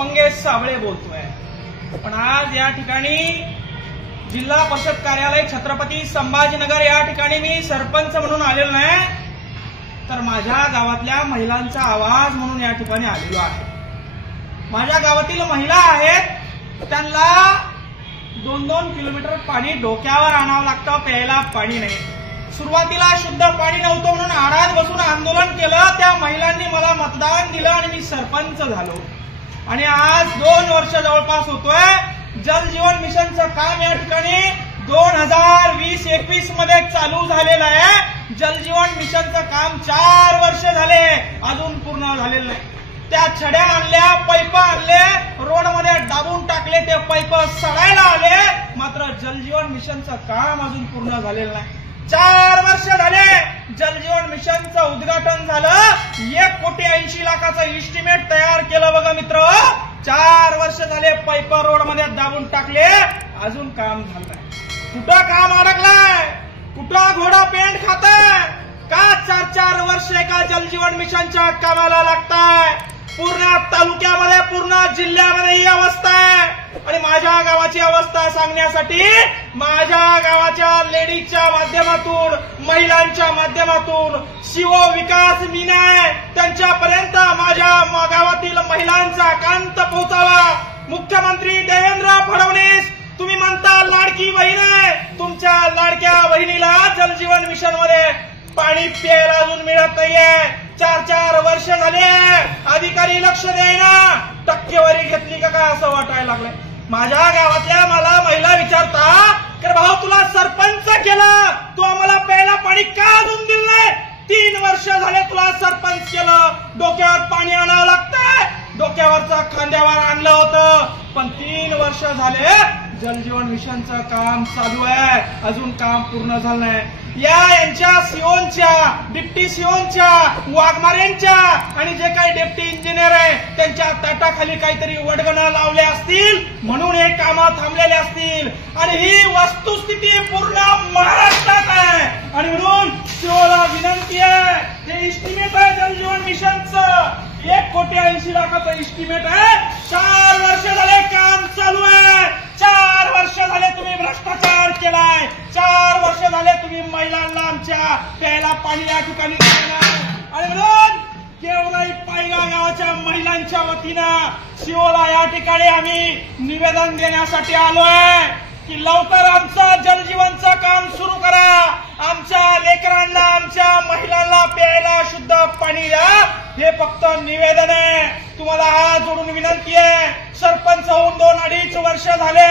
मंगेश साबळे बोलतोय। पण आज या ठिकाणी जिल्हा परिषद कार्यालय छत्रपती संभाजीनगर या ठिकाणी मी सरपंच म्हणून आलेलो नाही, तर माझ्या गावातल्या महिलांचा आवाज म्हणून या ठिकाणी आलेलो आहे। माझ्या गावातील महिला आहेत, त्यांना 2-2 किलोमीटर पाणी डोक्यावर आणावं लागतं, प्यायला पाणी नाही। सुरुवातीला शुद्ध पाणी नव्हतं म्हणून आडात बसून आंदोलन केलं, त्या महिलांनी मला मतदान दिलं आणि मी सरपंच झालो। आणि आज 2 वर्ष जवळपास होतोय। जल जीवन मिशनचं काम या ठिकाणी 2020-21 मध्ये चालू झालेलं आहे। जल जीवन मिशनचं काम 4 वर्ष झाले, अजून पूर्ण झालेलं नाही। त्या छड्या आणल्या, पैप आणले, रोडमध्ये दाबून टाकले, ते पैप सडायला आले, मात्र जल जीवन मिशनचं काम अजून पूर्ण झालेलं नाही। 4 वर्ष झाले जल जीवन मिशनचं उद्घाटन झालं, 1,80,00,000चं इस्टिमेट तयार केलं बघा मित्र। 4 वर्ष झाले पैप रोडमध्ये दाबून टाकले, अजून काम झालं नाही। कुठं काम अडकलाय, कुठं घोडा पेंट खाताय का? 4-4 वर्ष एका जल जीवन मिशनच्या कामाला लागताय। पूर्ण तालुक्यामध्ये, पूर्ण जिल्ह्यामध्ये ही अवस्था आहे। आणि माझ्या गावाची अवस्था सांगण्यासाठी माझ्या गावाच्या लेडीजच्या माध्यमातून, महिलांच्या माध्यमातून शिवो विकास मीना त्यांच्यापर्यंत माझ्या गावातील महिलांचा कांत पोहोचावा। मुख्यमंत्री देवेंद्र फडणवीस, तुम्ही म्हणता लाडकी बहीण आहे, तुमच्या लाडक्या बहिणीला जल जीवन मिशन मध्ये पाणी प्यायला अजून मिळत नाहीये। 4-4 वर्ष झाले अधिकारी लक्ष द्यायना, टक्केवारी घेतली का काय असं वाटायला लागलंय। माझ्या गावातल्या मला महिला विचारता की भाऊ तुला सरपंच केलं, तू आम्हाला प्यायला पाणी का अजून दिलं नाही? 3 वर्ष झाले तुला सरपंच केलं, डोक्यावर पाणी आणावं लागतंय, डोक्यावरचं खांद्यावर आणलं होतं, पण 3 वर्ष झाले जल जीवन मिशनचं काम चालू आहे, अजून काम पूर्ण झालं नाही। यांच्या सीओनच्या, डिप्टी सीओनच्या, वाघमारेंच्या आणि जे काही डेप्टी इंजिनियर आहे त्यांच्या ताटाखाली काहीतरी वडगणं लावले असतील म्हणून हे कामं थांबलेले असतील। आणि ही वस्तुस्थिती पूर्ण महाराष्ट्रात आहे। आणि म्हणून सीओला विनंती आहे, हे इस्टिमेट आहे जल जीवन मिशनचं, 1,80,00,000चं इस्टिमेट आहे। 4 वर्ष झाले काम चालू आहे, 4 वर्ष झाले तुम्ही भ्रष्टाचार केलाय, 4 वर्ष झाले तुम्ही महिलांना आमच्या प्यायला पाणी या ठिकाणी दिलं। आणि म्हणून गेवराई पायगा गावाच्या महिलांच्या वतीनं शिवला या ठिकाणी आम्ही निवेदन देण्यासाठी आलोय की लवकर आमचं जल जीवनचं काम सुरू करा, आमच्या लेकरांना, आमच्या महिलांना प्यायला शुद्ध पाणी द्या। हे फक्त निवेदन आहे, तुम्हाला हात जोडून विनंती आहे। सरपंच होऊन 2-2.5 वर्ष झाले,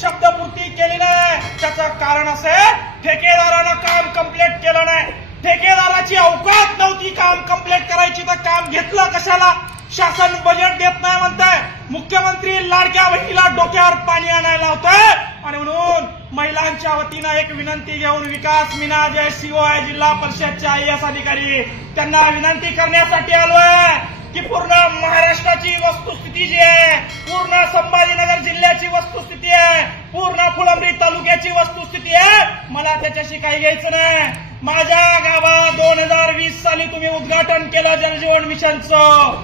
शब्दपूर्ती केली नाही। त्याचं कारण असं ठेकेदारानं काम कंप्लीट केलं नाही, ठेकेदाराची अवकात नव्हती काम कंप्लीट करायची, तर काम घेतलं कशाला? शासन बजेट देत नाही म्हणताय, मुख्यमंत्री लाडक्या बहिणीला डोक्यावर पाणी आणायला लावतोय। आणि म्हणून महिलांच्या वतीनं एक विनंती घेऊन विकास मीना जे सीओ आहे जिल्हा परिषदचे IAS अधिकारी, त्यांना विनंती करण्यासाठी आलोय की पूर्ण महाराष्ट्राची वस्तुस्थिती जी आहे, पूर्ण संभाजीनगर जिल्ह्याची वस्तुस्थिती आहे, पूर्ण फुलंब्री तालुक्याची वस्तुस्थिती आहे, मला त्याच्याशी काही घ्यायचं नाही। माझ्या गावात 2020 साली तुम्ही उद्घाटन केलं जल जीवन मिशनचं,